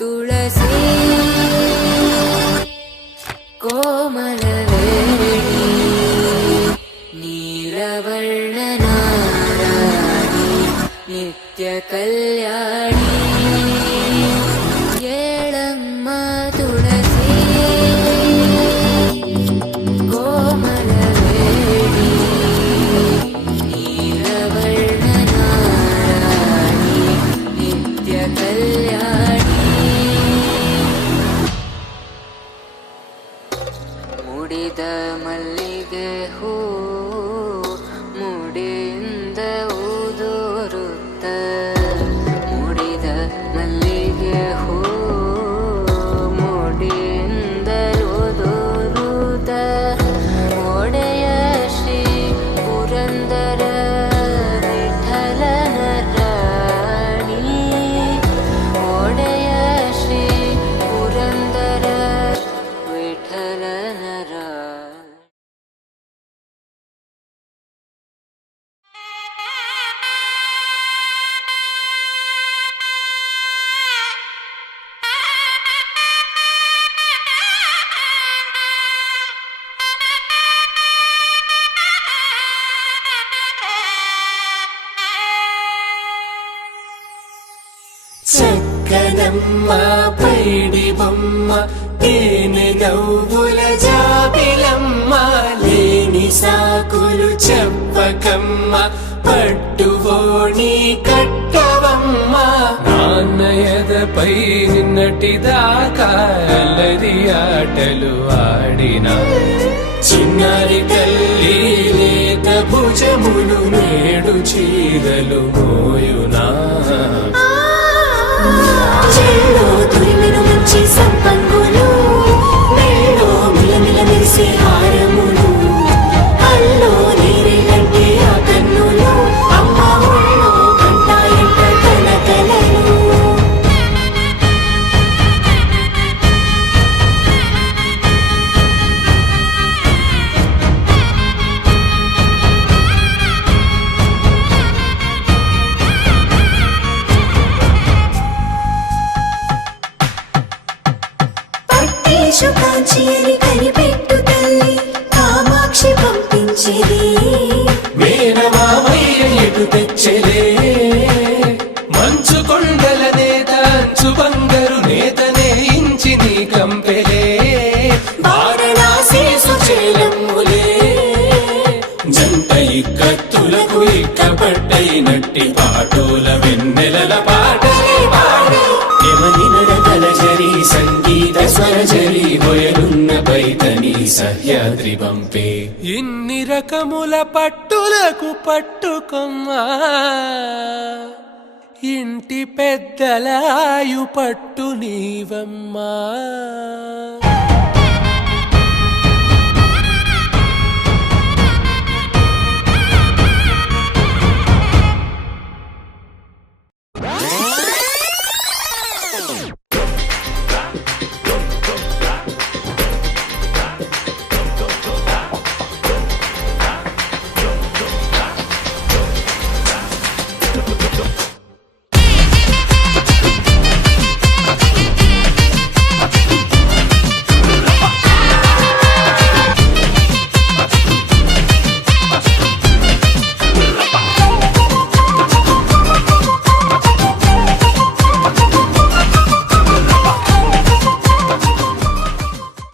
तुलसी कोमलवेणी नीलवर्णनाराणी नित्यकल्याणी येळम्म तुलसी कोमलवेणी नीलवर्णनाराणी नित्यकल्याणी ಮುಡಿದ ಮಲ್ಲಿಗೆ ಹೂ ಮುಡಿಯಿಂದ ಉದುರುತ್ತ ಮುಡಿದ ಮಲ್ಲಿಗೆ ಹೂ ಮುಡಿಯಿಂದ ಉದುರುತ್ತ ಒಡೆಯ ಶ್ರೀ ಪುರಂದರ ವಿಠಲನ ರಾಣಿ ಒಡೆಯ ಶ್ರೀ ಪುರಂದರ ವಿಠಲನ చక్కనమ్మ పైడి బొమ్మ తేనె నవ్వుల జాబిలమ్మ లేని సాకులు చెప్పకమ్మ పట్టువోణి కట్టవమ్మ నాన్నయదపై నిన్నటిదాకా అల్లరి ఆటలు ఆడినా చిన్నారి తల్లి లేత భుజములు నేడు చీరలు మోయునా చెల్లో తురిమిన మంచి సంపంగులు మెల్లో మిలమిల మెరిసే హారములు అల్లో నీరేలంటే ఆ కన్నులు అమ్మ ఒళ్ళో కంటాయంట కలకలలు కాంచి అని కనిపెట్టు తల్లి కామాక్షి పంపించేది మేనమామయ్య ఎటు తెచ్చలే మంచు కొండల నేత అంచు బంగారు నేతనే ఇంచి నీ కంపెలే వారణాసి సుచేలమ్ములే జంట ఇక్కత్తులకు ఇక్కపట్టయినట్టి పాటోల వెన్నెలల పాటలే పాడే యమని నడకల జరి సంగీత స్వరజరి బొయలున్న పైతని సహ్యాద్రి పంపే ఇన్ని రకముల పట్టులకు పట్టుకొమ్మా ఇంటి పెద్దలాయు పట్టు నీవమ్మా